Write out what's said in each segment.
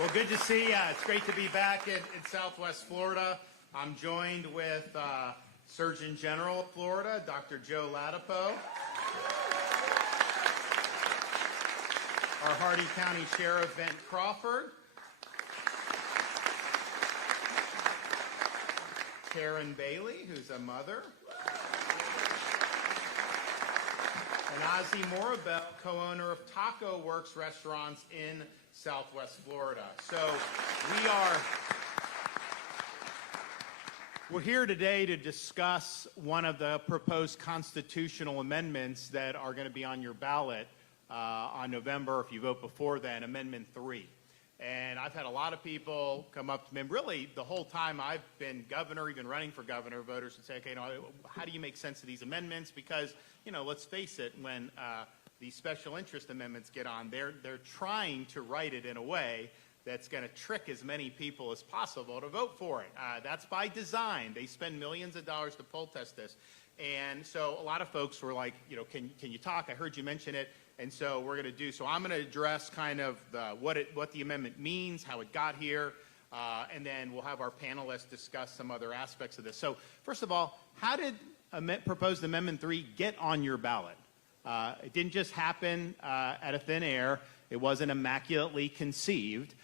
Well, good to see you. It's great to be back in Southwest Florida. I'm joined with Surgeon General of Florida, Dr. Joe Ladapo. Our Hardee County Sheriff, Vent Crawford. Karen Bailey, who's a mother. And Ozzie Morabel, co-owner of Taco Works restaurants in Southwest Florida. So we're here today to discuss one of the proposed constitutional amendments that are going to be on your ballot on November, if you vote before then, Amendment 3. And I've had a lot of people come up to me, really the whole time I've been governor, even running for governor, voters would say, okay, how do you make sense of these amendments? Because, let's face it, when these special interest amendments get on, they're trying to write it in a way that's going to trick as many people as possible to vote for it. That's by design. They spend millions of dollars to poll test this. And so a lot of folks were like, can you talk? I heard you mention it. And so we're going to do, so I'm going to address kind of what the amendment means, how it got here, and then we'll have our panelists discuss some other aspects of this. So first of all, how did proposed Amendment 3 get on your ballot? It didn't just happen out of thin air. It wasn't immaculately conceived.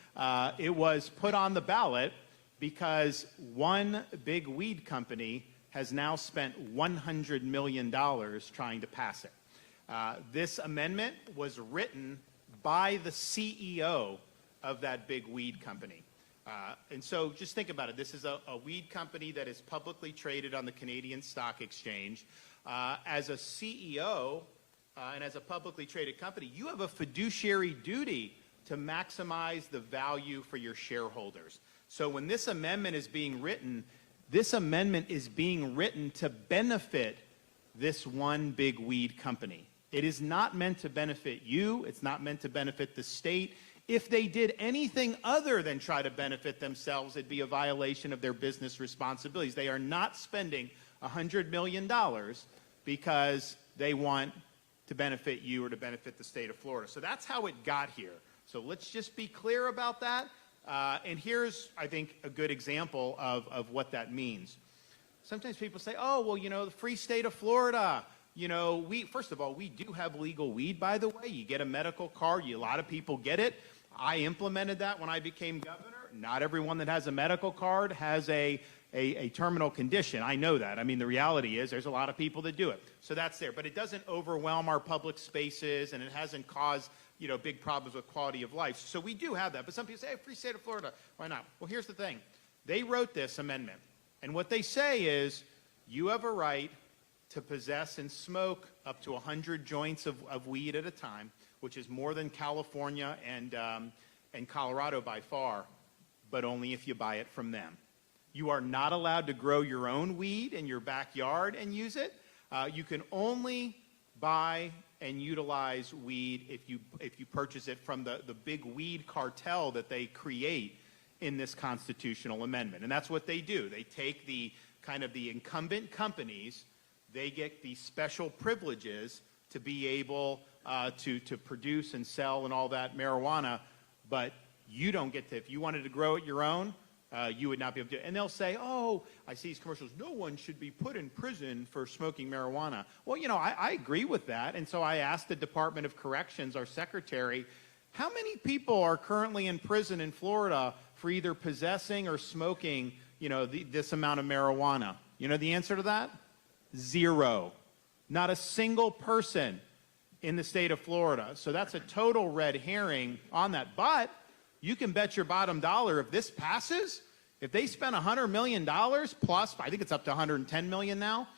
It was put on the ballot because one big weed company has now spent $100 million trying to pass it. This amendment was written by the CEO of that big weed company. And so just think about it. This is a weed company that is publicly traded on the Canadian Stock Exchange. As a CEO and as a publicly traded company, you have a fiduciary duty to maximize the value for your shareholders. So when this amendment is being written, this amendment is being written to benefit this one big weed company. It is not meant to benefit you. It's not meant to benefit the state. If they did anything other than try to benefit themselves, it'd be a violation of their business responsibilities. They are not spending $100 million because they want to benefit you or to benefit the state of Florida. So that's how it got here. So let's just be clear about that. And here's, I think, a good example of what that means. Sometimes people say, oh, well, the free state of Florida, first of all, we do have legal weed, by the way. You get a medical card. A lot of people get it. I implemented that when I became governor. Not everyone that has a medical card has a terminal condition. I know that. I mean, the reality is there's a lot of people that do it. So that's there. But it doesn't overwhelm our public spaces, and it hasn't caused, big problems with quality of life. So we do have that. But some people say, hey, free state of Florida, why not? Well, here's the thing. They wrote this amendment. And what they say is you have a right to possess and smoke up to 100 joints of weed at a time, which is more than California and Colorado by far, but only if you buy it from them. You are not allowed to grow your own weed in your backyard and use it. You can only buy and utilize weed if you purchase it from the big weed cartel that they create in this constitutional amendment. And that's what they do. They take the incumbent companies, they get these special privileges to be able to produce and sell and all that marijuana, but you don't get to. If you wanted to grow it your own, you would not be able to. And they'll say, oh, I see these commercials, no one should be put in prison for smoking marijuana. Well, I agree with that. And so I asked the Department of Corrections, our secretary, how many people are currently in prison in Florida for either possessing or smoking, this amount of marijuana? The answer to that? 0. Not a single person in the state of Florida. So that's a total red herring on that. But you can bet your bottom dollar if this passes, if they spend $100 million plus, I think it's up to $110 million now,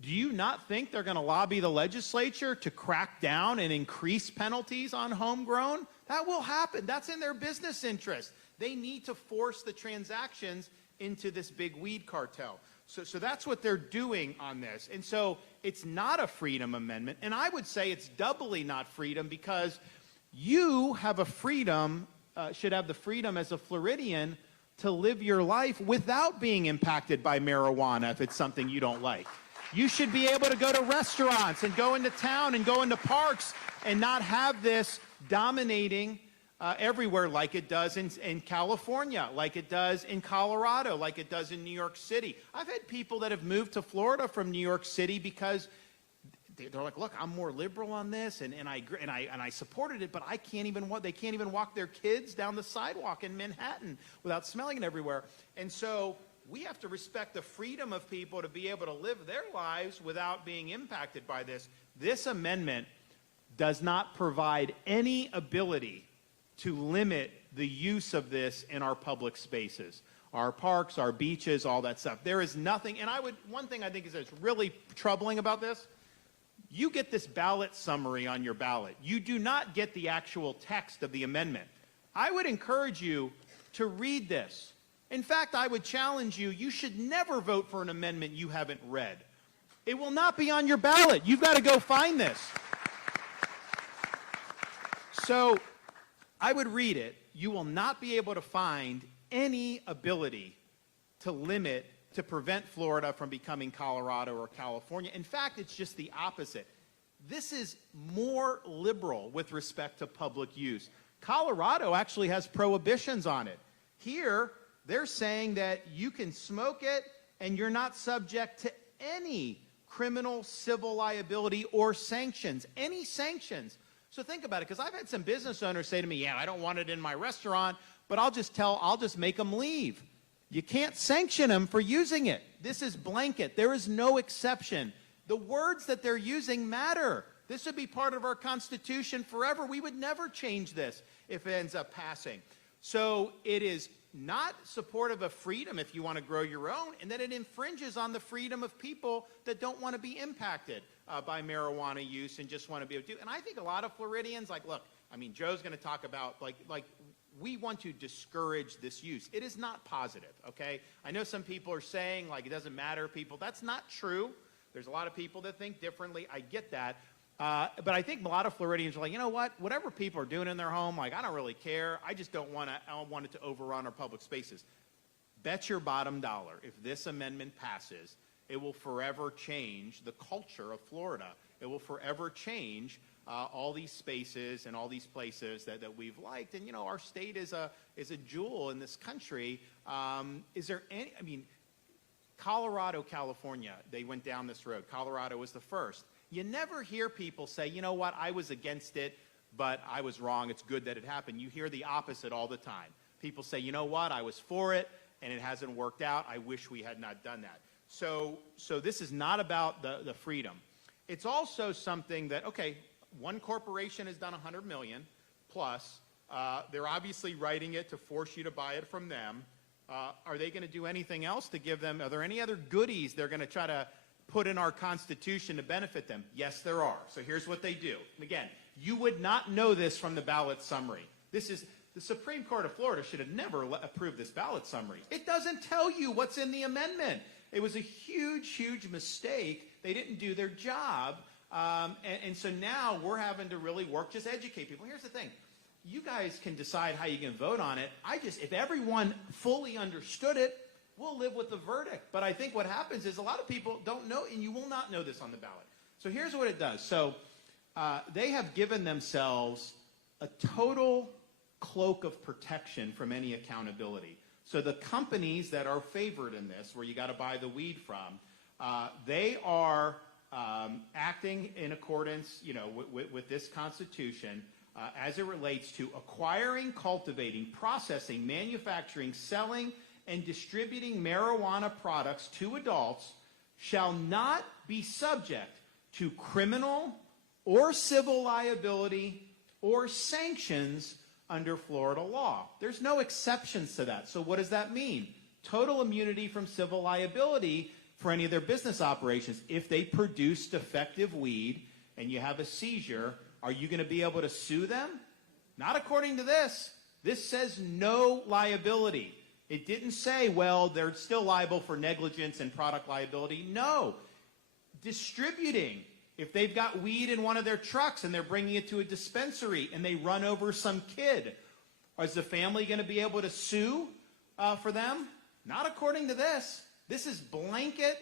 do you not think they're going to lobby the legislature to crack down and increase penalties on homegrown? That will happen. That's in their business interest. They need to force the transactions into this big weed cartel. So that's what they're doing on this. And so it's not a freedom amendment. And I would say it's doubly not freedom because you have a freedom, should have the freedom as a Floridian to live your life without being impacted by marijuana if it's something you don't like. You should be able to go to restaurants and go into town and go into parks and not have this dominating everywhere, like it does in California, like it does in Colorado, like it does in New York City. I've had people that have moved to Florida from New York City because they're like, look, I'm more liberal on this, and I supported it, but they can't even walk their kids down the sidewalk in Manhattan without smelling it everywhere. And so we have to respect the freedom of people to be able to live their lives without being impacted by this. This amendment does not provide any ability to limit the use of this in our public spaces, our parks, our beaches, all that stuff. There is nothing, and one thing I think is that's really troubling about this, you get this ballot summary on your ballot. You do not get the actual text of the amendment. I would encourage you to read this. In fact, I would challenge you, you should never vote for an amendment you haven't read. It will not be on your ballot. You've got to go find this. So I would read it. You will not be able to find any ability to prevent Florida from becoming Colorado or California. In fact, it's just the opposite. This is more liberal with respect to public use. Colorado actually has prohibitions on it. Here, they're saying that you can smoke it and you're not subject to any criminal, civil liability or sanctions, any sanctions. So think about it, because I've had some business owners say to me, yeah, I don't want it in my restaurant, but I'll just make them leave. You can't sanction them for using it. This is blanket. There is no exception. The words that they're using matter. This would be part of our Constitution forever. We would never change this if it ends up passing. So it is not supportive of freedom if you want to grow your own, and then it infringes on the freedom of people that don't want to be impacted by marijuana use and just want to be able to do. And I think a lot of Floridians, look, I mean, Joe's going to talk about, we want to discourage this use. It is not positive, okay? I know some people are saying, it doesn't matter, people. That's not true. There's a lot of people that think differently. I get that. But I think a lot of Floridians are like, you know what? Whatever people are doing in their home, I don't really care. I just don't want it to overrun our public spaces. Bet your bottom dollar, if this amendment passes, it will forever change the culture of Florida. It will forever change all these spaces and all these places that we've liked. And, our state is a jewel in this country. Is there any, Colorado, California, they went down this road. Colorado was the first. You never hear people say, you know what, I was against it, but I was wrong. It's good that it happened. You hear the opposite all the time. People say, you know what, I was for it, and it hasn't worked out. I wish we had not done that. So this is not about the freedom. It's also something that, okay, one corporation has done $100 million plus. They're obviously writing it to force you to buy it from them. Are they going to do anything else to give them? Are there any other goodies they're going to try to put in our Constitution to benefit them? Yes, there are. So here's what they do. And again, you would not know this from the ballot summary. The Supreme Court of Florida should have never approved this ballot summary. It doesn't tell you what's in the amendment. It was a huge, huge mistake. They didn't do their job. And so now we're having to really work, just educate people. Here's the thing. You guys can decide how you can vote on it. If everyone fully understood it, we'll live with the verdict. But I think what happens is a lot of people don't know, and you will not know this on the ballot. So here's what it does. So they have given themselves a total cloak of protection from any accountability. So the companies that are favored in this, where you got to buy the weed from, they are acting in accordance, with this Constitution as it relates to acquiring, cultivating, processing, manufacturing, selling, and distributing marijuana products to adults shall not be subject to criminal or civil liability or sanctions under Florida law. There's no exceptions to that. So what does that mean? Total immunity from civil liability for any of their business operations. If they produce defective weed and you have a seizure, are you going to be able to sue them? Not according to this. This says no liability. It didn't say, well, they're still liable for negligence and product liability. No. Distributing. If they've got weed in one of their trucks and they're bringing it to a dispensary and they run over some kid, is the family going to be able to sue for them? Not according to this. This is blanket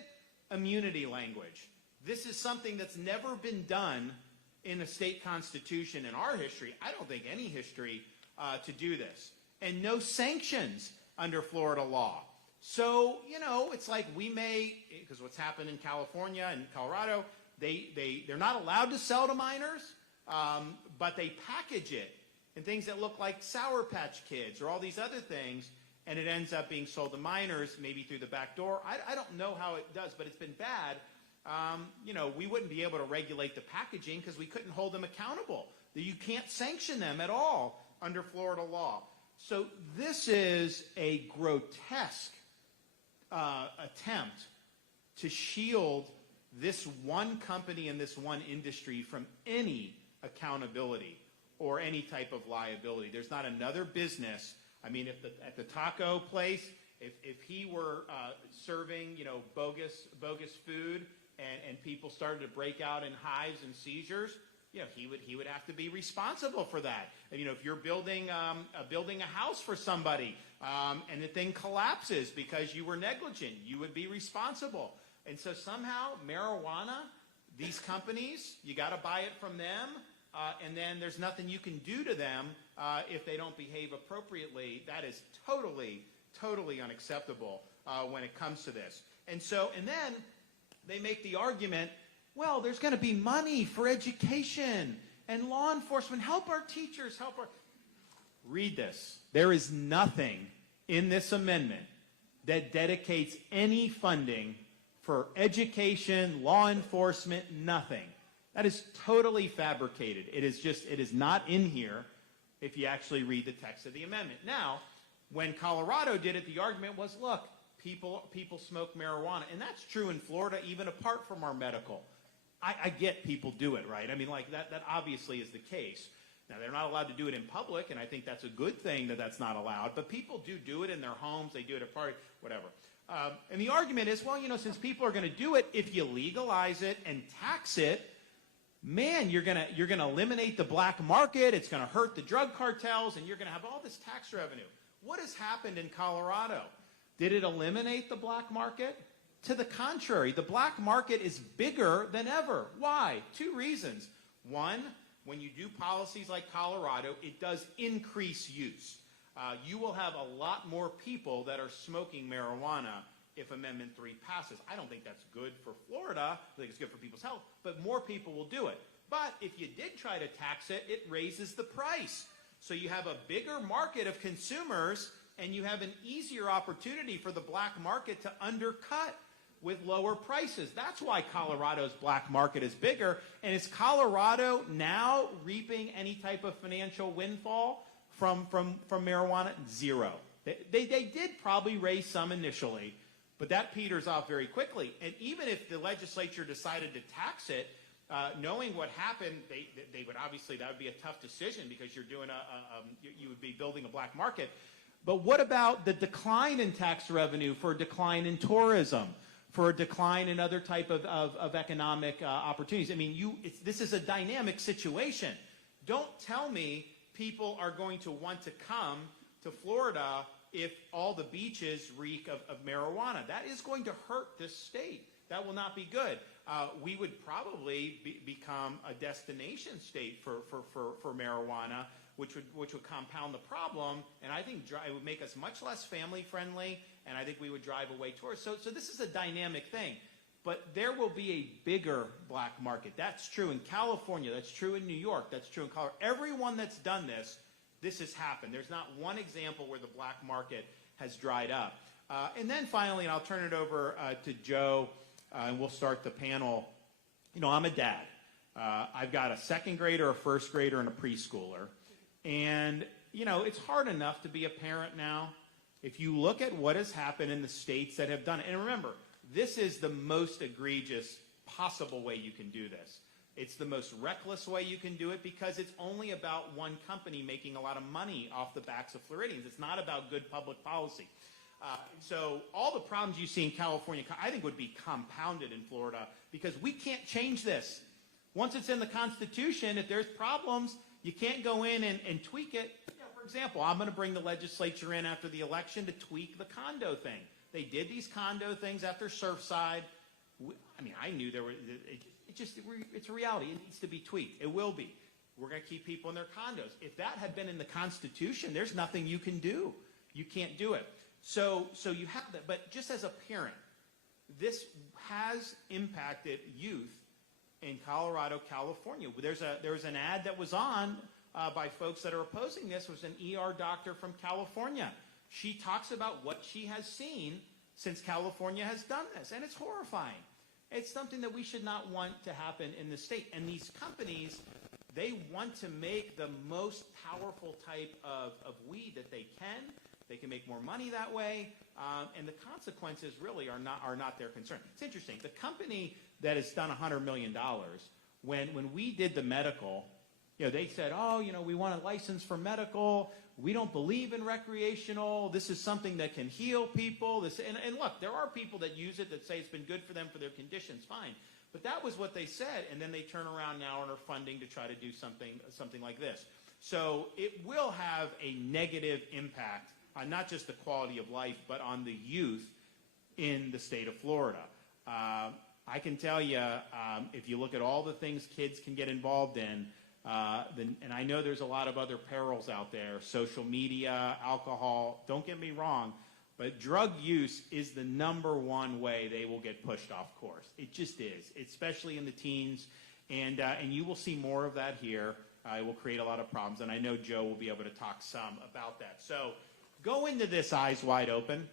immunity language. This is something that's never been done in a state constitution in our history. I don't think any history to do this, and no sanctions under Florida law. So, you know, it's like we may, because what's happened in California and Colorado, they're not allowed to sell to minors, but they package it in things that look like Sour Patch Kids or all these other things, and it ends up being sold to minors, maybe through the back door. I don't know how it does, but it's been bad. You know, we wouldn't be able to regulate the packaging because we couldn't hold them accountable. You can't sanction them at all under Florida law. So this is a grotesque attempt to shield this one company and this one industry from any accountability or any type of liability. There's not another business. I mean, if at the taco place, if he were serving, you know, bogus food and people started to break out in hives and seizures, you know, he would have to be responsible for that. And, you know, if you're building a house for somebody and the thing collapses because you were negligent, you would be responsible. And so somehow marijuana, these companies, you got to buy it from them, and then there's nothing you can do to them if they don't behave appropriately. That is totally unacceptable when it comes to this. And then they make the argument, well, there's going to be money for education and law enforcement. Help our teachers, Read this. There is nothing in this amendment that dedicates any funding for education, law enforcement, nothing. That is totally fabricated. It is not in here if you actually read the text of the amendment. Now, when Colorado did it, the argument was, look, people smoke marijuana. And that's true in Florida, even apart from our medical. I get people do it, right? I mean, like, that obviously is the case. Now, they're not allowed to do it in public, and I think that's a good thing that that's not allowed. But people do it in their homes. They do it at parties, whatever. And the argument is, well, you know, since people are going to do it, if you legalize it and tax it, man, you're gonna eliminate the black market. It's going to hurt the drug cartels, and you're going to have all this tax revenue. What has happened in Colorado? Did it eliminate the black market? To the contrary, the black market is bigger than ever. Why? Two reasons. One, when you do policies like Colorado, it does increase use. You will have a lot more people that are smoking marijuana if Amendment 3 passes. I don't think that's good for Florida. I think it's good for people's health, but more people will do it. But if you did try to tax it, it raises the price. So you have a bigger market of consumers, and you have an easier opportunity for the black market to undercut with lower prices. That's why Colorado's black market is bigger. And is Colorado now reaping any type of financial windfall from marijuana? Zero. They did probably raise some initially, but that peters off very quickly. And even if the legislature decided to tax it, knowing what happened, they would obviously, that would be a tough decision because you're doing you would be building a black market. But what about the decline in tax revenue for a decline in tourism, for a decline in other type of economic opportunities? I mean, this is a dynamic situation. Don't tell me people are going to want to come to Florida if all the beaches reek of marijuana. That is going to hurt this state. That will not be good. We would probably become a destination state for marijuana, which would compound the problem, and I think it would make us much less family friendly, and I think we would drive away tourists. So this is a dynamic thing, but there will be a bigger black market. That's true in California. That's true in New York. That's true in Colorado. Everyone that's done this has happened. There's not one example where the black market has dried up. And then finally, and I'll turn it over to Joe, and we'll start the panel. You know, I'm a dad. I've got a second grader, a first grader, and a preschooler. And, you know, it's hard enough to be a parent now. If you look at what has happened in the states that have done it, and remember, this is the most egregious possible way you can do this. It's the most reckless way you can do it because it's only about one company making a lot of money off the backs of Floridians. It's not about good public policy. So all the problems you see in California, I think, would be compounded in Florida because we can't change this. Once it's in the Constitution, if there's problems, you can't go in and tweak it. You know, for example, I'm going to bring the legislature in after the election to tweak the condo thing. They did these condo things after Surfside. I mean, I knew there were. It's a reality. It needs to be tweaked. It will be. We're going to keep people in their condos. If that had been in the Constitution, there's nothing you can do. You can't do it. So you have that. But just as a parent, this has impacted youth in Colorado, California. There's an ad that was on by folks that are opposing this. It was an ER doctor from California. She talks about what she has seen since California has done this, and it's horrifying. It's something that we should not want to happen in the state. And these companies, they want to make the most powerful type of weed that they can. They can make more money that way, and the consequences really are not their concern. It's interesting. The company that has done $100 million, when we did the medical, they said, oh, we want a license for medical. We don't believe in recreational. This is something that can heal people. And look, there are people that use it that say it's been good for them for their conditions. Fine. But that was what they said, and then they turn around now and are funding to try to do something like this. So it will have a negative impact on not just the quality of life, but on the youth in the state of Florida. I can tell you, if you look at all the things kids can get involved in, and I know there's a lot of other perils out there, social media, alcohol, don't get me wrong, but drug use is the #1 way they will get pushed off course. It just is, especially in the teens, and you will see more of that here. It will create a lot of problems, and I know Joe will be able to talk some about that. So go into this eyes wide open.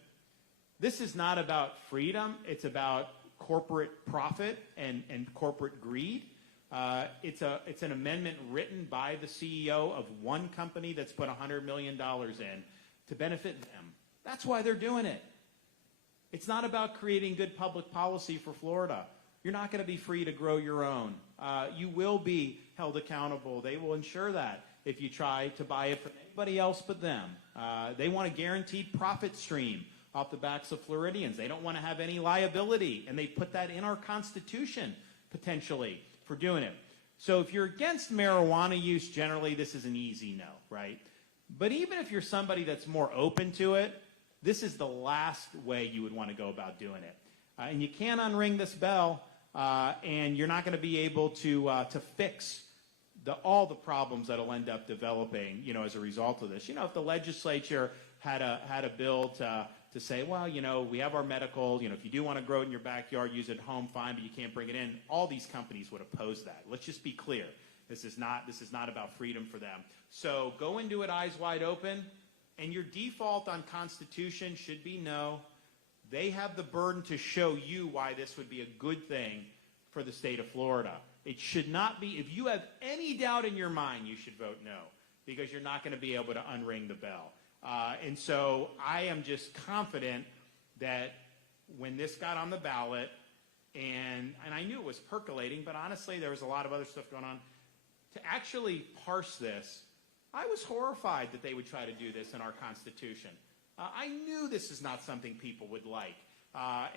This is not about freedom. It's about corporate profit and corporate greed. It's an amendment written by the CEO of one company that's put $100 million in to benefit them. That's why they're doing it. It's not about creating good public policy for Florida. You're not going to be free to grow your own. You will be held accountable. They will ensure that if you try to buy it from anybody else but them. They want a guaranteed profit stream off the backs of Floridians. They don't want to have any liability, and they put that in our Constitution, potentially, for doing it. So if you're against marijuana use, generally this is an easy no, right? But even if you're somebody that's more open to it, this is the last way you would want to go about doing it. And you can't unring this bell, and you're not going to be able to fix all the problems that'll end up developing, as a result of this. If the legislature had a bill to say, well, we have our medical, if you do want to grow it in your backyard, use it at home, fine, but you can't bring it in, all these companies would oppose that. Let's just be clear. This is not about freedom for them. So go into it eyes wide open, and your default on Constitution should be no. They have the burden to show you why this would be a good thing for the state of Florida. It should not be, if you have any doubt in your mind, you should vote no, because you're not going to be able to unring the bell. And so I am just confident that when this got on the ballot, and I knew it was percolating, but honestly there was a lot of other stuff going on, to actually parse this, I was horrified that they would try to do this in our Constitution. I knew this is not something people would like.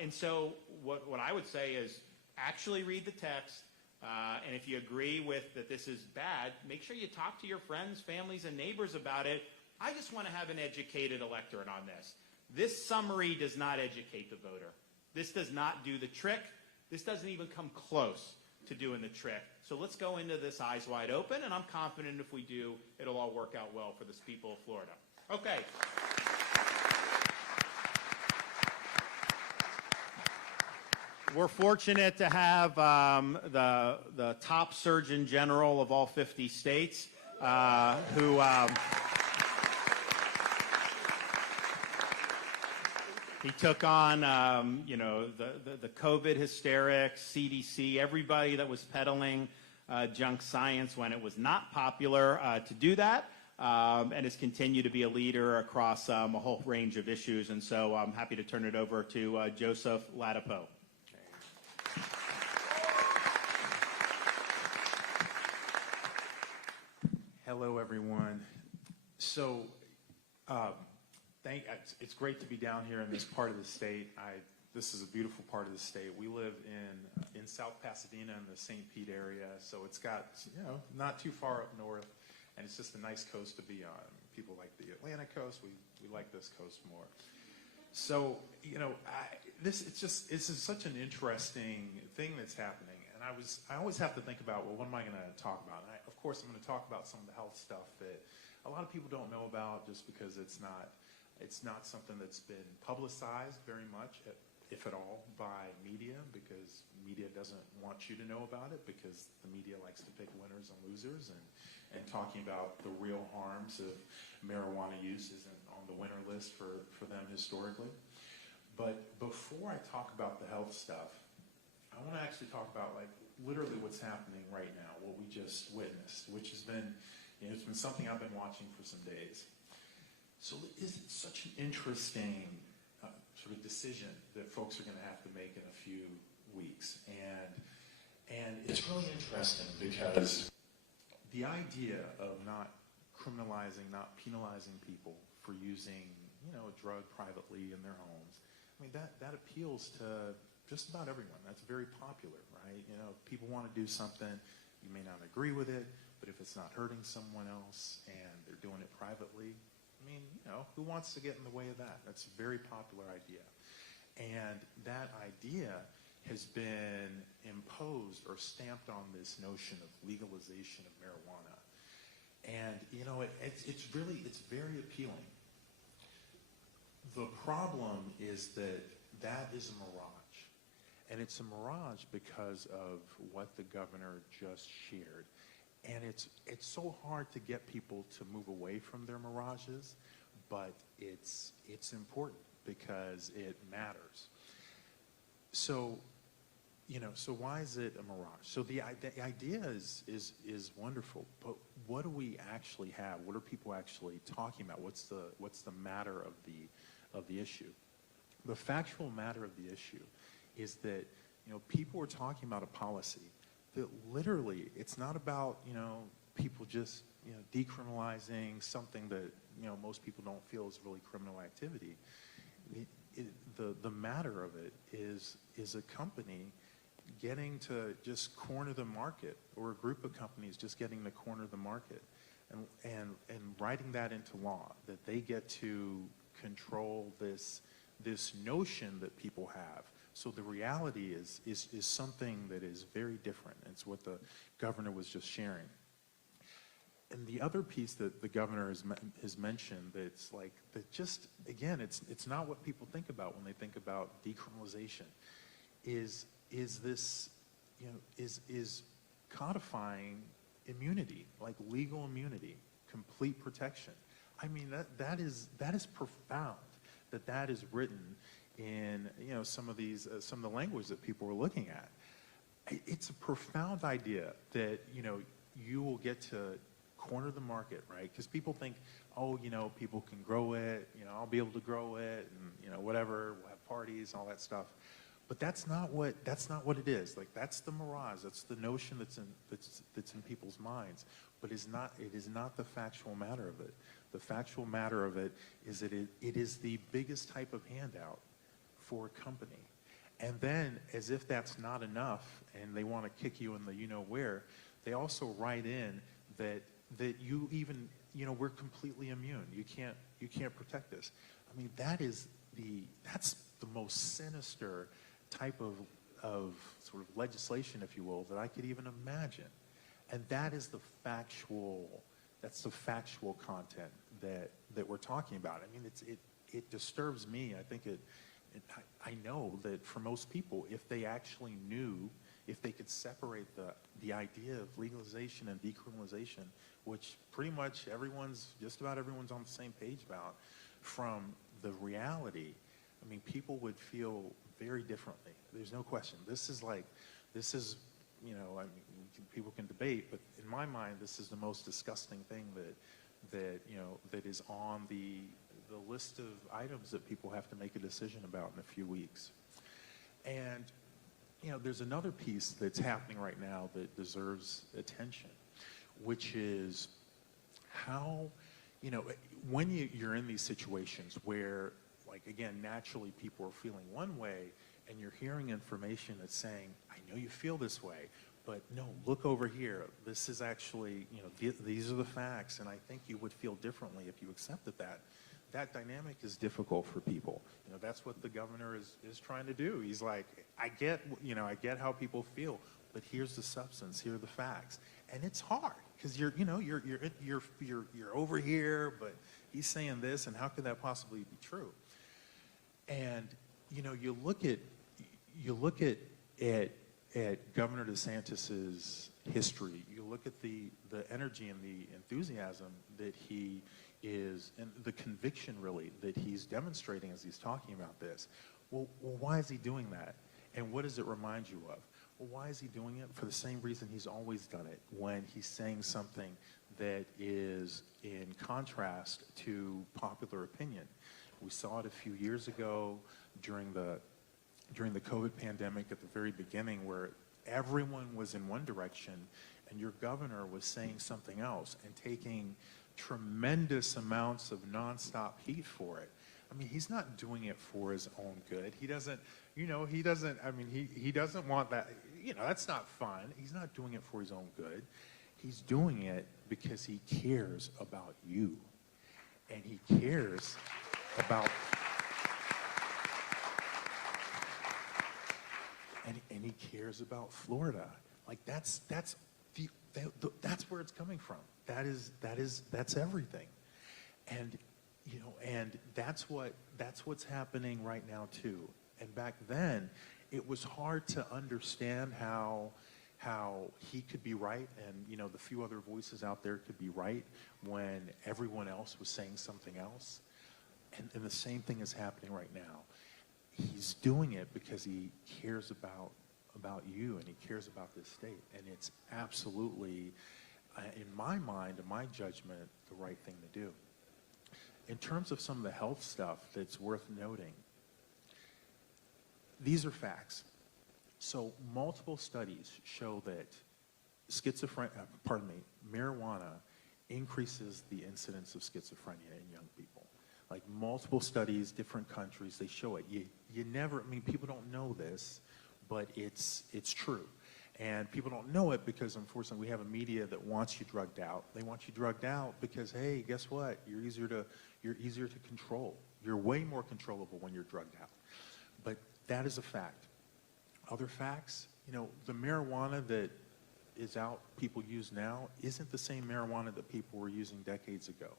And so what I would say is actually read the text, and if you agree with that this is bad, make sure you talk to your friends, families, and neighbors about it. I just want to have an educated electorate on this. This summary does not educate the voter. This does not do the trick. This doesn't even come close to doing the trick. So let's go into this eyes wide open, and I'm confident if we do, it'll all work out well for the people of Florida. Okay. We're fortunate to have the top Surgeon General of all 50 states who he took on, the COVID hysterics, CDC, everybody that was peddling junk science when it was not popular to do that, and has continued to be a leader across a whole range of issues. And so I'm happy to turn it over to Joseph Ladapo. Hello, everyone. So, it's great to be down here in this part of the state. This is a beautiful part of the state. We live in South Pasadena in the St. Pete area, so it's got, not too far up north, and it's just a nice coast to be on. People like the Atlantic coast. We like this coast more. So, this is such an interesting thing that's happening, and And I always have to think about, well, what am I going to talk about? And of course, I'm going to talk about some of the health stuff that a lot of people don't know about just because it's not something that's been publicized very much, if at all, by media, because media doesn't want you to know about it, because the media likes to pick winners and losers, and talking about the real harms of marijuana use isn't on the winner list for them historically. But before I talk about the health stuff, I want to actually talk about like literally what's happening right now, what we just witnessed, which has been, it's been something I've been watching for some days. So is it such an interesting sort of decision that folks are going to have to make in a few weeks? And it's really interesting because the idea of not criminalizing, not penalizing people for using, a drug privately in their homes, I mean, that appeals to just about everyone. That's very popular, right? If people want to do something, you may not agree with it, but if it's not hurting someone else and they're doing it privately, I mean, who wants to get in the way of that? That's a very popular idea. And that idea has been imposed or stamped on this notion of legalization of marijuana. And, it's very appealing. The problem is that is a mirage. And it's a mirage because of what the governor just shared. And it's so hard to get people to move away from their mirages, but it's important because it matters. So, so why is it a mirage? So the idea is wonderful, but what do we actually have? What are people actually talking about? What's the matter of the issue? The factual matter of the issue is that, people are talking about a policy that literally, it's not about, people just, decriminalizing something that, most people don't feel is really criminal activity. The matter of it is a company getting to just corner the market, or a group of companies just getting to corner the market, and writing that into law, that they get to control this notion that people have. So the reality is something that is very different. It's what the governor was just sharing. And the other piece that the governor has mentioned, that's like, that just, again, it's not what people think about when they think about decriminalization, is this, is codifying immunity, like legal immunity, complete protection. I mean, that is profound, that is written in, some of the language that people are looking at. It's a profound idea that, you will get to corner the market, right? Because people think, oh, people can grow it, I'll be able to grow it, and, whatever, we'll have parties, all that stuff. But that's not what it is. Like, that's the mirage. That's the notion that's in people's minds. But it is not the factual matter of it. The factual matter of it is that it is the biggest type of handout for a company. And then, as if that's not enough, and they want to kick you in the where, they also write in that you even, we're completely immune. You can't protect this. I mean, that's the most sinister type of sort of legislation, if you will, that I could even imagine. And that is the factual content that we're talking about. I mean, it disturbs me. I think I know that for most people, if they actually knew, if they could separate the idea of legalization and decriminalization, which pretty much just about everyone's on the same page about, from the reality, I mean, people would feel very differently. There's no question. This is, I mean, people can debate, but in my mind, this is the most disgusting thing that is on the list of items that people have to make a decision about in a few weeks. And, there's another piece that's happening right now that deserves attention, which is how, when you're in these situations where, like, again, naturally people are feeling one way, and you're hearing information that's saying, I know you feel this way, but no, look over here. This is actually, these are the facts, and I think you would feel differently if you accepted that. That dynamic is difficult for people. That's what the governor is trying to do. He's like, I get how people feel, but here's the substance, here are the facts. And it's hard because you're over here, but he's saying this, and how could that possibly be true? And you look at Governor DeSantis's history. You look at the energy and the enthusiasm that he is, and the conviction really that he's demonstrating as he's talking about this. Well, why is he doing that? And what does it remind you of? Well, why is he doing it? For the same reason he's always done it, when he's saying something that is in contrast to popular opinion. We saw it a few years ago during the COVID pandemic at the very beginning, where everyone was in one direction and your governor was saying something else and taking tremendous amounts of nonstop heat for it. I mean, he's not doing it for his own good. He doesn't want that, that's not fun. He's not doing it for his own good. He's doing it because he cares about you. And he cares about, and he cares about Florida. Like that's where it's coming from. That's everything. And and that's what's happening right now too. And back then, it was hard to understand how he could be right, and the few other voices out there could be right when everyone else was saying something else. And the same thing is happening right now. He's doing it because he cares about you, and he cares about this state. And it's absolutely, in my mind, in my judgment, the right thing to do. In terms of some of the health stuff that's worth noting, these are facts. So multiple studies show that marijuana increases the incidence of schizophrenia in young people. Like multiple studies, different countries, they show it. People don't know this, but it's true. And people don't know it because, unfortunately, we have a media that wants you drugged out. They want you drugged out because, hey, guess what? You're easier to control. You're way more controllable when you're drugged out. But that is a fact. Other facts, the marijuana that is out, people use now, isn't the same marijuana that people were using decades ago.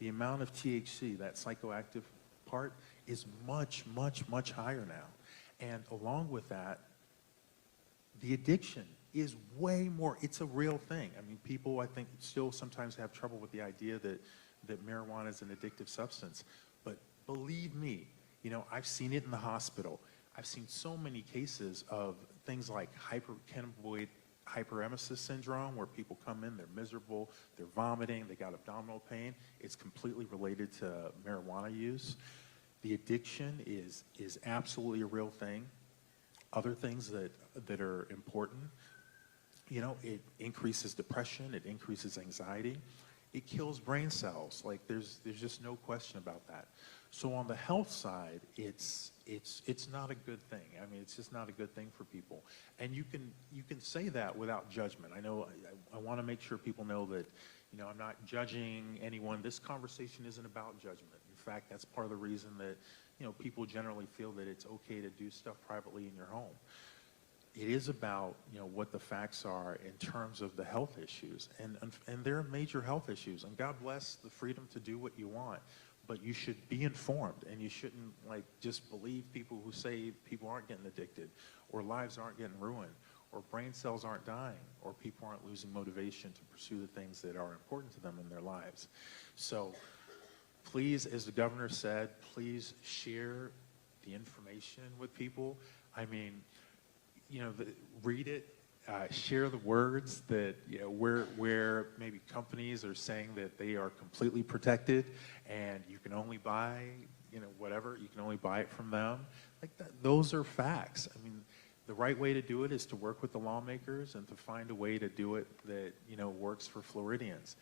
The amount of THC, that psychoactive part, is much, much, much higher now. And along with that, the addiction is way more, it's a real thing. I mean, people, I think, still sometimes have trouble with the idea that marijuana is an addictive substance. But believe me, I've seen it in the hospital. I've seen so many cases of things like cannabinoid hyperemesis syndrome, where people come in, they're miserable, they're vomiting, they got abdominal pain. It's completely related to marijuana use. The addiction is absolutely a real thing. Other things that are important, it increases depression, it increases anxiety, it kills brain cells. Like there's just no question about that. So on the health side, it's not a good thing. I mean, it's just not a good thing for people. And you can say that without judgment. I know I want to make sure people know that I'm not judging anyone. This conversation isn't about judgment. In fact, that's part of the reason that people generally feel that it's okay to do stuff privately in your home. It is about what the facts are in terms of the health issues, and there are major health issues. And God bless the freedom to do what you want, but you should be informed, and you shouldn't just believe people who say people aren't getting addicted, or lives aren't getting ruined, or brain cells aren't dying, or people aren't losing motivation to pursue the things that are important to them in their lives. So please, as the governor said, please share the information with people. I mean, read it, share the words that, where maybe companies are saying that they are completely protected and you can only buy, whatever, you can only buy it from them. Like that, those are facts. I mean, the right way to do it is to work with the lawmakers and to find a way to do it that, works for Floridians.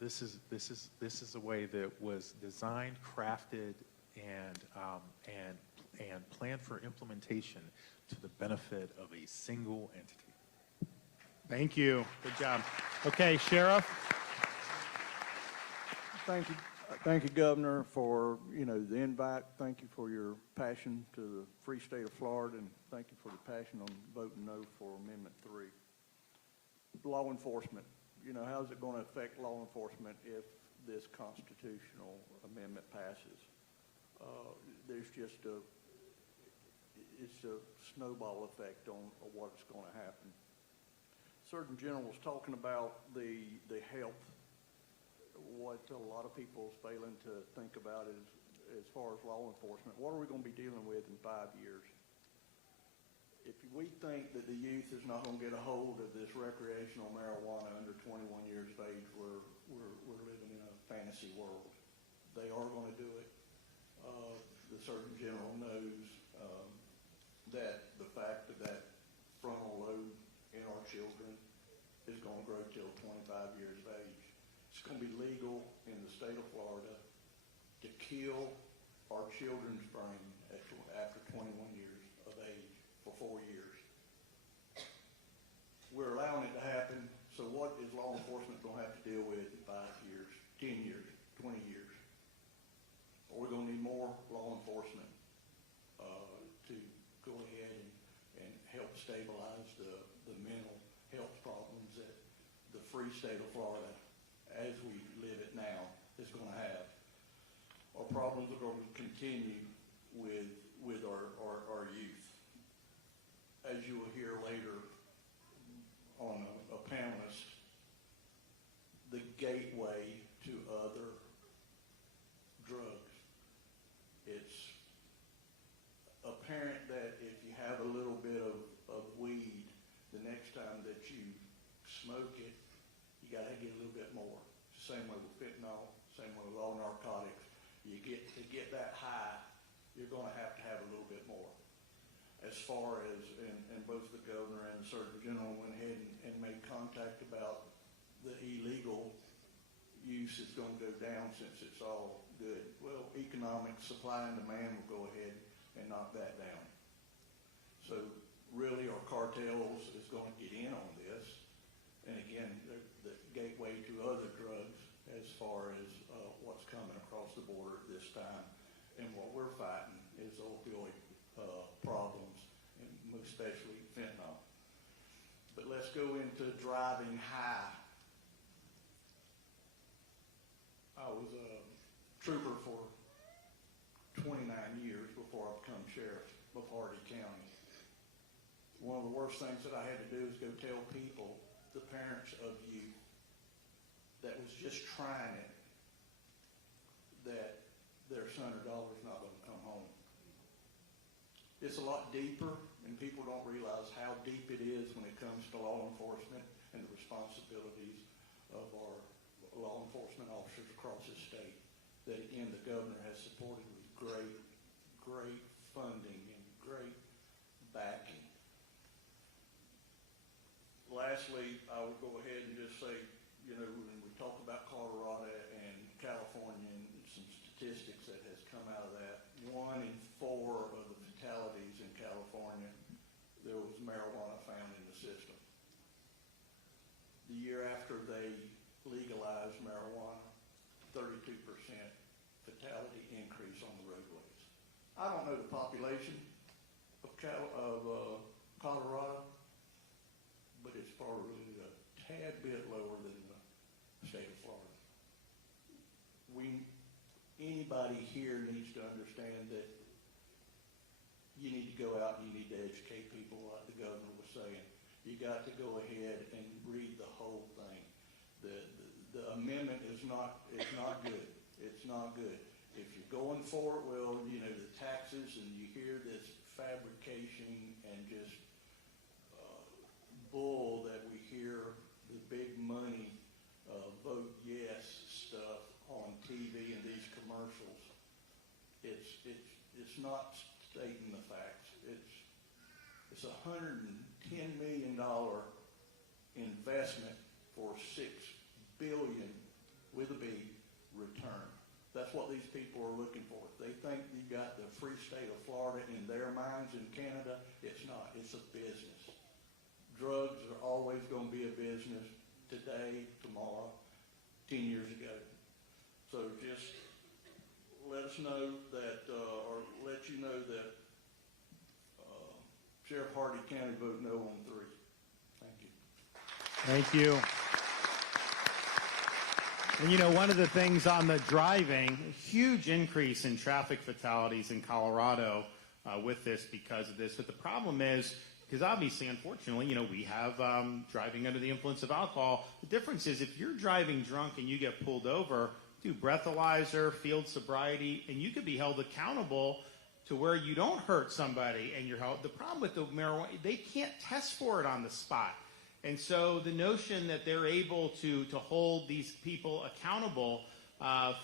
This is a way that was designed, crafted, and planned for implementation to the benefit of a single entity. Thank you. Good job. Okay, Sheriff. Thank you, Governor, for the invite. Thank you for your passion to the free state of Florida, and thank you for the passion on voting no for Amendment 3. law enforcement, how's it going to affect law enforcement if this constitutional amendment passes? There's just it's a snowball effect on what's going to happen. Surgeon General was talking about the health. What a lot of people is failing to think about is, as far as law enforcement, what are we going to be dealing with in 5 years? If we think that the youth is not going to get a hold of this recreational marijuana under 21 years of age, we're living in a fantasy world. They are going to do it. The Surgeon General knows that the fact of that frontal lobe in our children is going to grow till 25 years of age. It's going to be legal in the state of Florida to kill our children's brain after 21 years of age for 4 years. We're allowing it to happen, so what is law enforcement going to have to deal with in 5 years, 10 years, 20 years? Are we going to need more law enforcement to go ahead and help stabilize the mental health problems that the free state of Florida, as we live it now, is going to have? Our problems are going to continue with our youth. As you will hear later on a panelist, the gateway to other drugs. It's apparent that if you have a little bit of weed, the next time that you smoke it, you got to get a little bit more. It's the same way with fentanyl, same way with all narcotics. To get that high, you're going to have a little bit more. As far as, and both the governor and the Surgeon General went ahead and made contact about the illegal use is going to go down since it's all good. Well, economic supply and demand will go ahead and knock that down. So really our cartels is going to get in on this. And again, the gateway to other drugs as far as what's coming across the border at this time. And what we're fighting is opioid problems, and most especially fentanyl. But let's go into driving high. I was a trooper for 29 years before I became sheriff of Hardy County. One of the worst things that I had to do is go tell people, the parents of youth that was just trying it, that their son or daughter is not going to come home. It's a lot deeper, and people don't realize how deep it is when it comes to law enforcement and the responsibilities of our law enforcement officers across the state. That again, the governor has supported with great funding and great backing. Lastly, I would go ahead and just say, when we talk about Colorado and California and some statistics that has come out of that, 1 in 4 of the fatalities in California, there was marijuana found in the system. The year after they legalized marijuana, 32% fatality increase on the roadways. I don't know the population of Colorado, but it's probably a tad bit lower than the state of Florida. Anybody here needs to understand that you need to go out and you need to educate people, like the governor was saying. You got to go ahead and read the whole thing. The amendment is not good. It's not good. If you're going for it, well, the taxes, and you hear this fabrication and just bull that we hear, the big money vote yes stuff on TV and these commercials. It's not stating the facts. It's $110 million investment for $6 billion with a B return. That's what these people are looking for. They think you've got the free state of Florida in their minds in Canada. It's not. It's a business. Drugs are always going to be a business today, tomorrow, 10 years ago. So just let us know that, or let you know that Sheriff Hardy County voted no on 3. Thank you. Thank you. And you know, one of the things on the driving, a huge increase in traffic fatalities in Colorado with this because of this. But the problem is, because obviously, unfortunately, you know, we have driving under the influence of alcohol. The difference is if you're driving drunk and you get pulled over, do breathalyzer, field sobriety, and you could be held accountable to where you don't hurt somebody and you're held. The problem with the marijuana, they can't test for it on the spot. And so the notion that they're able to hold these people accountable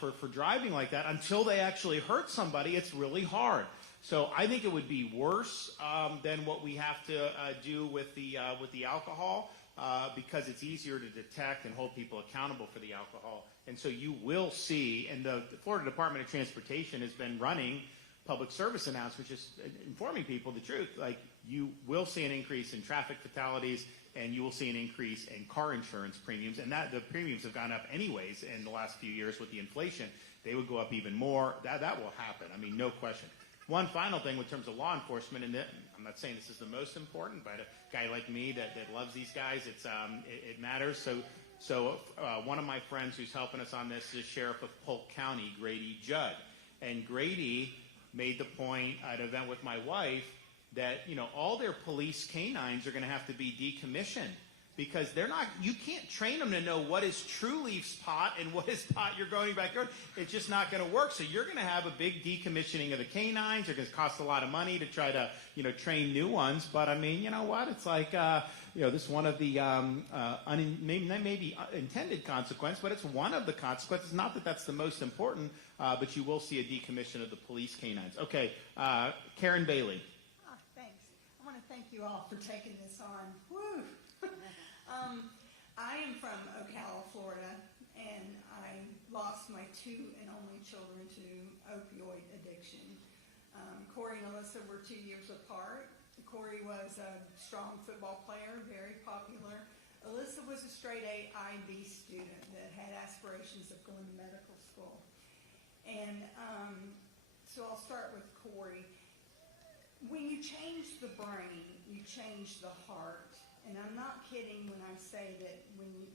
for driving like that until they actually hurt somebody, it's really hard. So I think it would be worse than what we have to do with the alcohol because it's easier to detect and hold people accountable for the alcohol. And so you will see, and the Florida Department of Transportation has been running public service announcements, which is informing people the truth. Like, you will see an increase in traffic fatalities, and you will see an increase in car insurance premiums. And that the premiums have gone up anyways in the last few years with the inflation. They would go up even more. That will happen. I mean, no question. One final thing in terms of law enforcement, and I'm not saying this is the most important, but a guy like me that loves these guys, it matters. So one of my friends who's helping us on this is Sheriff of Polk County, Grady Judd. And Grady made the point at an event with my wife that, you know, all their police canines are going to have to be decommissioned because they're not, you can't train them to know what is true leaf pot and what is pot you're going back on. It's just not going to work. So you're going to have a big decommissioning of the canines. They're going to cost a lot of money to try to, you know, train new ones. But I mean, you know what? It's like, you know, this is one of the maybe intended consequence, but it's one of the consequences. Not that that's the most important, but you will see a decommission of the police canines. Okay, Karen Bailey. Thanks. I want to thank you all for taking this on. Woo! I am from Ocala, Florida, and I lost my two and only children to opioid addiction. Corey and Alyssa were 2 years apart. Corey was a strong football player, very popular. Alyssa was a straight A IB student that had aspirations of going to medical school. And so I'll start with Corey. When you change the brain, you change the heart. And I'm not kidding when I say that when you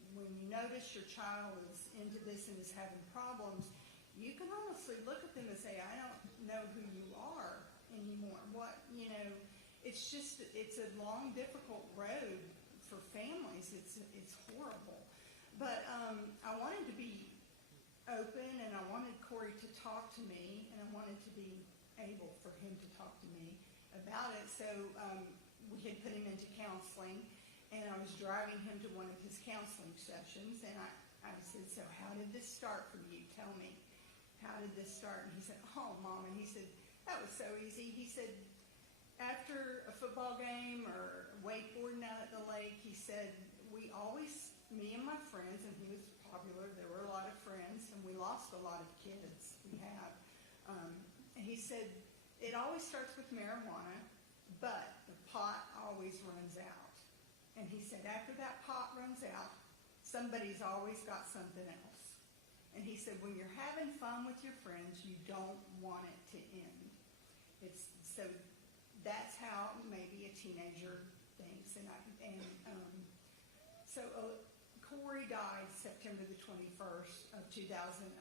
notice your child is into this and is having problems, you can honestly look at them and say, I don't know who you are anymore. What, you know, it's a long, difficult road for families. It's horrible. But I wanted to be open, and I wanted Corey to talk to me, and I wanted to be able for him to talk to me about it. So we had put him into counseling, and I was driving him to one of his counseling sessions, and I said, so how did this start for you? Tell me. How did this start? And he said, oh, Mom. And he said, that was so easy. He said, after a football game or wakeboarding out at the lake, he said, we always, me and my friends, and he was popular, there were a lot of friends, and we lost a lot of kids. We have. And he said, it always starts with marijuana, but the pot always runs out. And he said, after that pot runs out, somebody's always got something else. And he said, when you're having fun with your friends, you don't want it to end. So that's how maybe a teenager thinks. So Corey died September the 21st of 2011.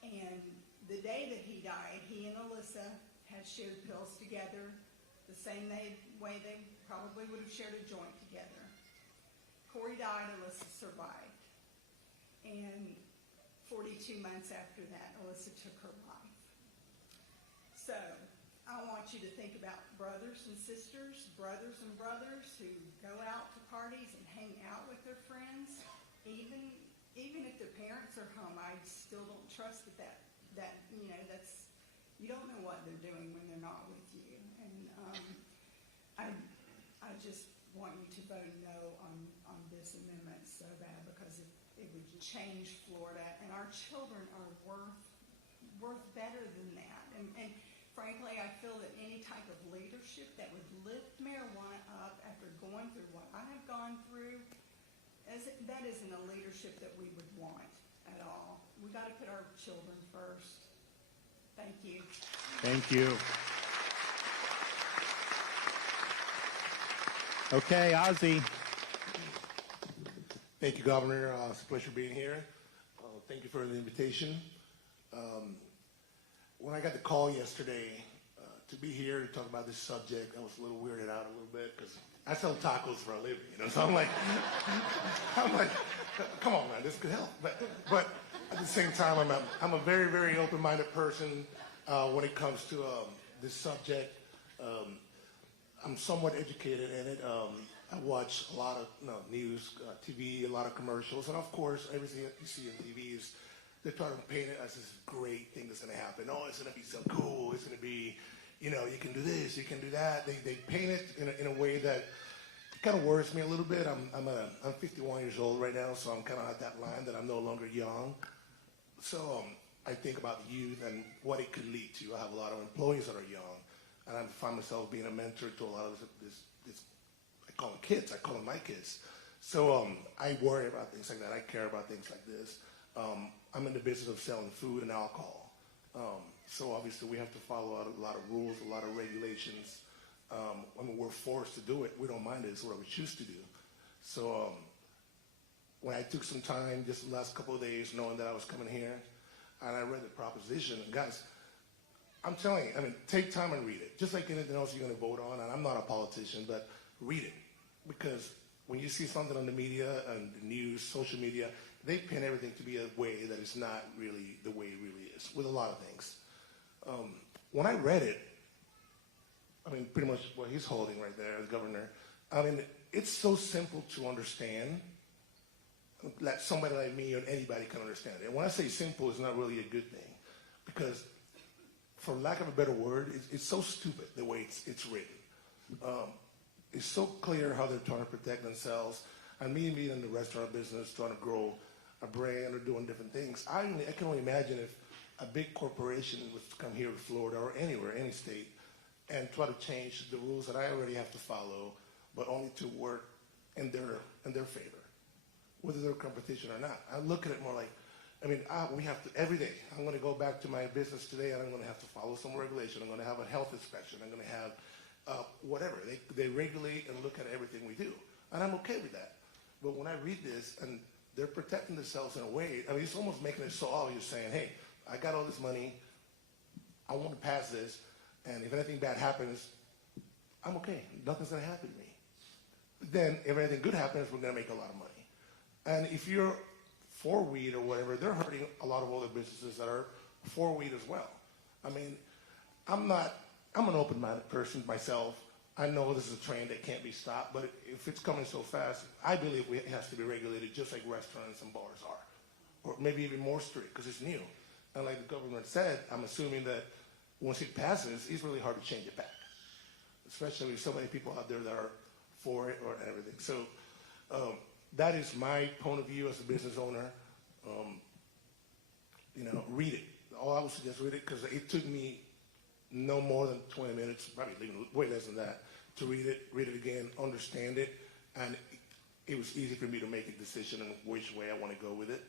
And the day that he died, he and Alyssa had shared pills together, the same way they probably would have shared a joint together. Corey died, Alyssa survived. And 42 months after that, Alyssa took her life. So I want you to think about brothers and sisters, brothers and brothers who go out to parties and hang out with their friends. Even if their parents are home, I still don't trust that you know, that's, you don't know what they're doing when they're not with you. And I just want you to vote no on this amendment so bad, because it would change Florida, and our children are worth better than that. And frankly, I feel that any type of leadership that would lift marijuana up after going through what I have gone through, that isn't a leadership that we would want at all. We got to put our children first. Thank you. Thank you. Okay, Ozzy. Thank you, Governor. It's a pleasure being here. Thank you for the invitation. When I got the call yesterday to be here to talk about this subject, I was a little weirded out a little bit because I sell tacos for a living, you know. So I'm like, come on, man, this could help. But at the same time, I'm a very, very open-minded person when it comes to this subject. I'm somewhat educated in it. I watch a lot of news, TV, a lot of commercials, and of course, everything that you see on TV is they're trying to paint it as this great thing that's going to happen. Oh, it's going to be so cool. It's going to be, you know, you can do this, you can do that. They paint it in a way that kind of worries me a little bit. I'm 51 years old right now, so I'm kind of at that line that I'm no longer young. So I think about youth and what it could lead to. I have a lot of employees that are young, and I find myself being a mentor to a lot of this I call them kids. I call them my kids. So I worry about things like that. I care about things like this. I'm in the business of selling food and alcohol. So obviously we have to follow a lot of rules, a lot of regulations. I mean, we're forced to do it. We don't mind it. It's what we choose to do. So when I took some time, just the last couple of days, knowing that I was coming here, and I read the proposition, and guys, I'm telling you, I mean, take time and read it. Just like anything else you're going to vote on, and I'm not a politician, but read it. Because when you see something on the media and the news, social media, they paint everything to be a way that is not really the way it really is, with a lot of things. When I read it, I mean, pretty much what he's holding right there as governor, I mean, it's so simple to understand that somebody like me or anybody can understand it. And when I say simple, it's not really a good thing. Because, for lack of a better word, it's so stupid the way it's written. It's so clear how they're trying to protect themselves. And me being in the restaurant business, trying to grow a brand or doing different things, I can only imagine if a big corporation was to come here to Florida or anywhere, any state, and try to change the rules that I already have to follow, but only to work in their favor, whether they're competition or not. I look at it more like, I mean, we have to, every day, I'm going to go back to my business today and I'm going to have to follow some regulation. I'm going to have a health inspection. I'm going to have whatever. They regulate and look at everything we do. And I'm okay with that. But when I read this and they're protecting themselves in a way, I mean, it's almost making it so obvious saying, hey, I got all this money. I want to pass this. And if anything bad happens, I'm okay. Nothing's going to happen to me. Then if anything good happens, we're going to make a lot of money. And if you're for weed or whatever, they're hurting a lot of other businesses that are for weed as well. I mean, I'm an open-minded person myself. I know this is a train that can't be stopped, but if it's coming so fast, I believe it has to be regulated just like restaurants and bars are, or maybe even more strict because it's new. And like the government said, I'm assuming that once it passes, it's really hard to change it back, especially with so many people out there that are for it or everything. So that is my point of view as a business owner. Read it. All I would suggest, read it, because it took me no more than 20 minutes, probably way less than that, to read it again, understand it, and it was easy for me to make a decision on which way I want to go with it,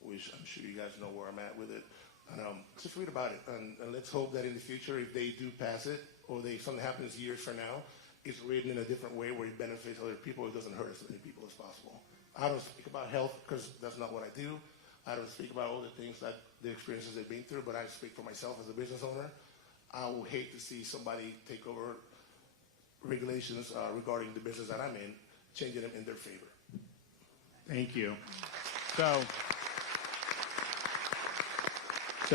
which I'm sure you guys know where I'm at with it. And just read about it, and let's hope that in the future, if they do pass it, or something happens years from now, it's written in a different way where it benefits other people, it doesn't hurt as many people as possible. I don't speak about health because that's not what I do. I don't speak about all the things that the experiences they've been through, but I speak for myself as a business owner. I will hate to see somebody take over regulations regarding the business that I'm in, changing them in their favor. Thank you. So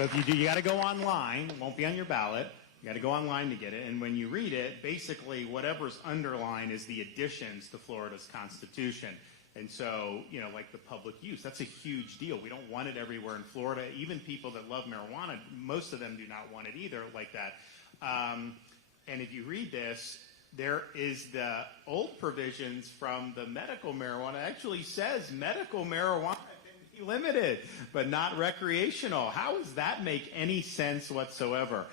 if you do, you got to go online. It won't be on your ballot. You got to go online to get it. And when you read it, basically whatever's underlined is the additions to Florida's Constitution. And so, like the public use, that's a huge deal. We don't want it everywhere in Florida. Even people that love marijuana, most of them do not want it either like that. And if you read this, there is the old provisions from the medical marijuana. It actually says medical marijuana can be limited, but not recreational. How does that make any sense whatsoever?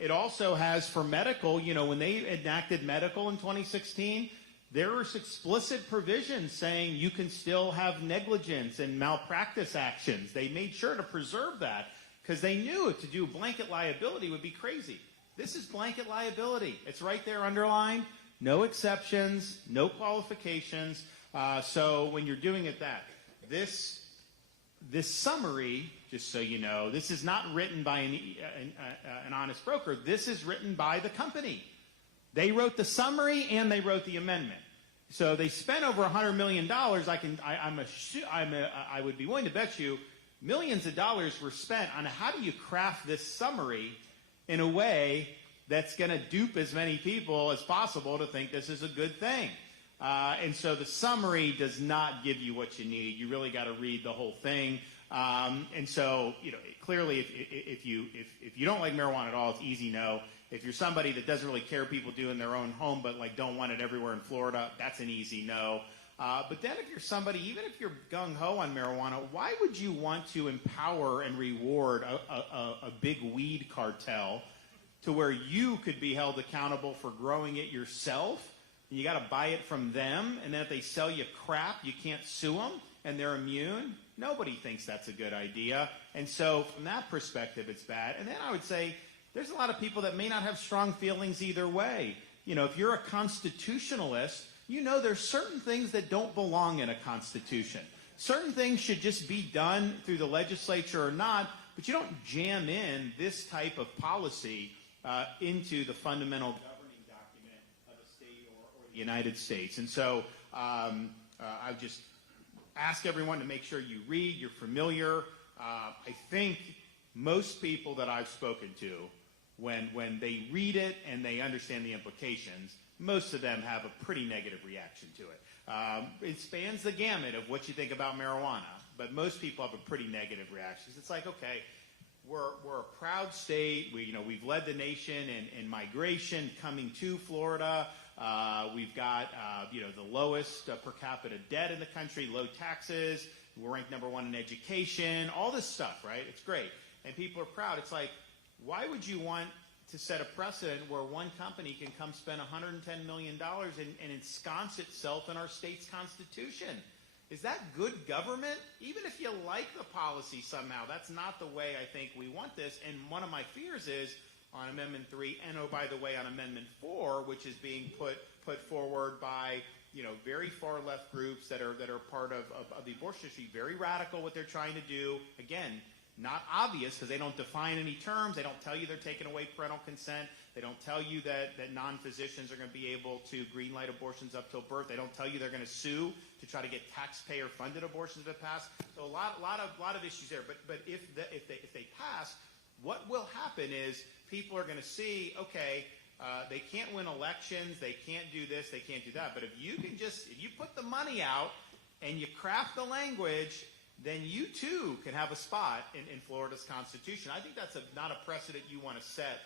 It also has for medical, when they enacted medical in 2016, there was explicit provisions saying you can still have negligence and malpractice actions. They made sure to preserve that because they knew to do blanket liability would be crazy. This is blanket liability. It's right there underlined. No exceptions, no qualifications. So when you're doing it this summary, just so you know, this is not written by an honest broker. This is written by the company. They wrote the summary and they wrote the amendment. So they spent over $100 million. I would be willing to bet you millions of dollars were spent on how do you craft this summary in a way that's going to dupe as many people as possible to think this is a good thing. And so the summary does not give you what you need. You really got to read the whole thing. And so, clearly, if you don't like marijuana at all, it's easy no. If you're somebody that doesn't really care people do in their own home, but don't want it everywhere in Florida, that's an easy no. But then if you're somebody, even if you're gung-ho on marijuana, why would you want to empower and reward a big weed cartel to where you could be held accountable for growing it yourself? And you got to buy it from them, and then if they sell you crap, you can't sue them, and they're immune? Nobody thinks that's a good idea. And so from that perspective, it's bad. And then I would say there's a lot of people that may not have strong feelings either way. If you're a constitutionalist, there's certain things that don't belong in a constitution. Certain things should just be done through the legislature or not, but you don't jam in this type of policy into the fundamental governing document of a state or the United States. And so I would just ask everyone to make sure you read, you're familiar. I think most people that I've spoken to, when they read it and they understand the implications, most of them have a pretty negative reaction to it. It spans the gamut of what you think about marijuana, but most people have a pretty negative reaction. It's like, okay, we're a proud state. We've led the nation in migration coming to Florida. We've got the lowest per capita debt in the country, low taxes. We're ranked number 1 in education. All this stuff, right? It's great, and people are proud. It's like, why would you want to set a precedent where one company can come spend $110 million and ensconce itself in our state's constitution? Is that good government? Even if you like the policy somehow, that's not the way I think we want this. And one of my fears is on Amendment 3, and oh, by the way, on Amendment 4, which is being put forward by very far left groups that are part of the abortion industry, very radical what they're trying to do. Again, not obvious because they don't define any terms. They don't tell you they're taking away parental consent. They don't tell you that non-physicians are going to be able to greenlight abortions up till birth. They don't tell you they're going to sue to try to get taxpayer-funded abortions to pass. So a lot of issues there. But if they pass, what will happen is people are going to see, okay, they can't win elections, they can't do this, they can't do that. But if you put the money out and you craft the language, then you too can have a spot in Florida's Constitution. I think that's not a precedent you want to set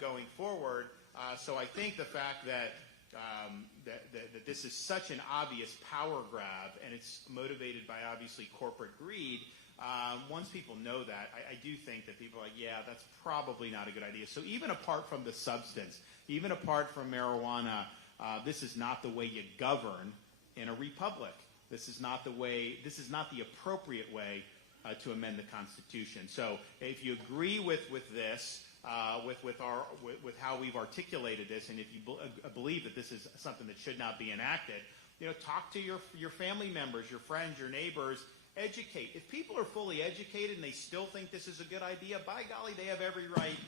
going forward. So I think the fact that this is such an obvious power grab and it's motivated by obviously corporate greed, once people know that, I do think that people are like, yeah, that's probably not a good idea. So even apart from the substance, even apart from marijuana, this is not the way you govern in a republic. This is not the appropriate way to amend the Constitution. So if you agree with this, with how we've articulated this, and if you believe that this is something that should not be enacted, talk to your family members, your friends, your neighbors, educate. If people are fully educated and they still think this is a good idea, by golly, they have every right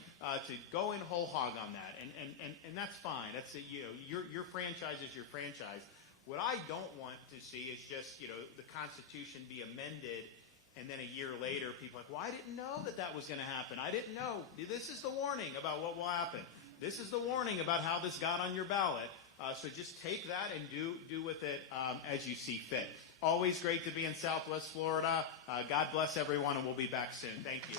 to go in whole hog on that, and that's fine. That's your franchise is your franchise. What I don't want to see is just, the Constitution be amended and then a year later people are like, well, I didn't know that was going to happen. I didn't know. This is the warning about what will happen. This is the warning about how this got on your ballot. So just take that and do with it as you see fit. Always great to be in Southwest Florida. God bless everyone, and we'll be back soon. Thank you.